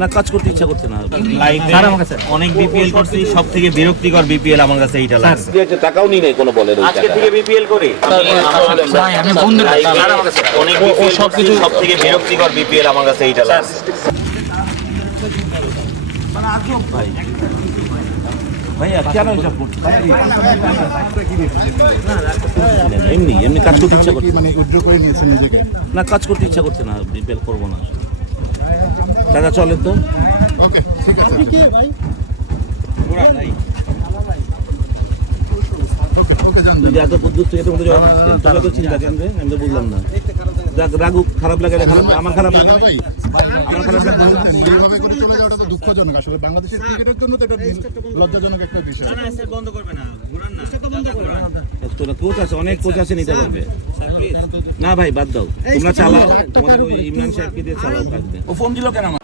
না কাজ করতে ইচ্ছা করছে না। স্যার আমার কাছে অনেক বিপিএল করছি, সব থেকে বিরক্তিকর বিপিএল আমার কাছে এইটা লাগছে। টাকাও নি নাই কোনো বলের আজকে থেকে বিপিএল করি আমি বন্ধু অনেক বিপিএল সবকিছু, সব থেকে বিরক্তিকর বিপিএল আমার কাছে এইটা লাগছে। ভাইয়া কেন এটা এমনি এমনি কাজ করতে ইচ্ছা করছে মানে উইথড্র করে নিয়েছেন নিজেকে? না কাজ করতে ইচ্ছা করছে না, বিপিএল করবো না। টাকা চলে তো ওকে ঠিক আছে ওকে ওকে জান তুই এত বুদ্ধুর থেকে তোমাদের জবাব দিচ্ছেন, তোকে তো চিন্তা কেন রে? আমি তো বুঝলাম না। যাক রাগুক, খারাপ লাগে খারাপ, আমার খারাপ লাগে না। ভাই আমার খারাপ লাগে না। এইভাবে করে চলে যাওয়াটা তো দুঃখজনক। আসলে বাংলাদেশের ক্রিকেটের জন্য তো এটা লজ্জাজনক একটা বিষয়। বন্ধ করবে না, ঘুরান না। তোরা কোচ আছে, অনেক কোচ আছে, নিতে পারবে না। ভাই বাদ দাও, তোমরা চালাও, তোমাদের ওই ইমরান সাহেবকে দিয়ে চালাও থাকবে। ও ফোন দিল কেন আমার?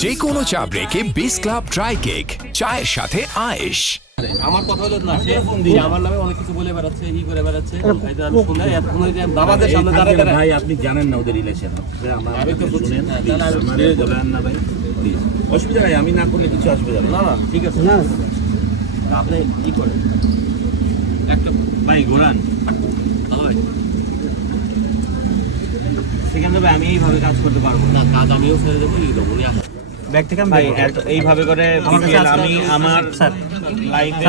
যে কোনো চা ব্রেকে বিস ক্লাব ড্রাই কেক, চায়ের সাথে আয়েশ। আমার কথা হলো না, সে আমার নামে অনেক কিছু বলে বেড়াচ্ছে, ই করে বেড়াচ্ছে। আমি শুনে এতক্ষণ ওই যে বাবাদের সামনে দাঁড়ায় ভাই আপনি জানেন না ওদের রিলেশন। আমি তো বুঝছি। না ভাই প্লিজ, অসুবিধা নাই, আমি না করলে কিছু অসুবিধা নেই। না না ঠিক আছে, না আপনি ই করেন একটা ভাই ঘুরান। সেখানে ভাই আমি এইভাবে কাজ করতে পারবো না। না কাজ আমিও ছেড়ে দেবো, ই দেবো উনি আসেন ব্যাগ থেকে ভাই এইভাবে করে BPL আমি আমার লাইফে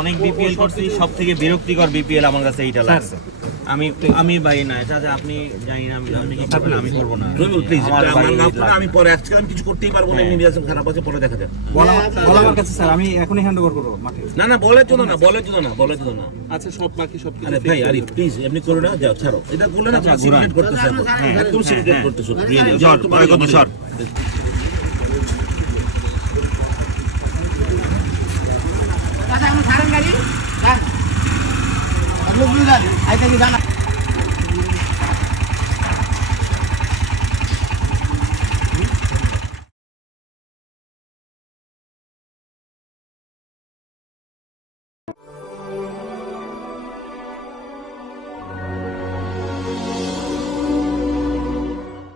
অনেক বিপিএল করছি, সব থেকে বিরক্তিকর বিপিএল আমার কাছে এইটা লাগছে। আমি ভাই না, এটা যে আপনি জানি না, আমি কি করবেন, আমি করবো না। রবিউল প্লিজ, আমার ভাই আমি পরে আজকে আমি কিছু করতেই পারবো না, এমনি মেজাজ খারাপ আছে, পরে দেখা যাবে। বলা আমার কাছে স্যার, আমি এখনই হ্যান্ড ওভার করবো মাঠে। না না বলার জন্য না, বলার জন্য না, বলার জন্য না। আচ্ছা সব বাকি সব কিছু আরে ভাই আরে প্লিজ এমনি করো না, যাও ছাড়ো। এটা বললে না সিরিয়াস করতেছ, একদম সিরিয়াস করতেছ। রিয়েলি সর পরে কত সর। আপনি বুঝলেন আইতে কি জানা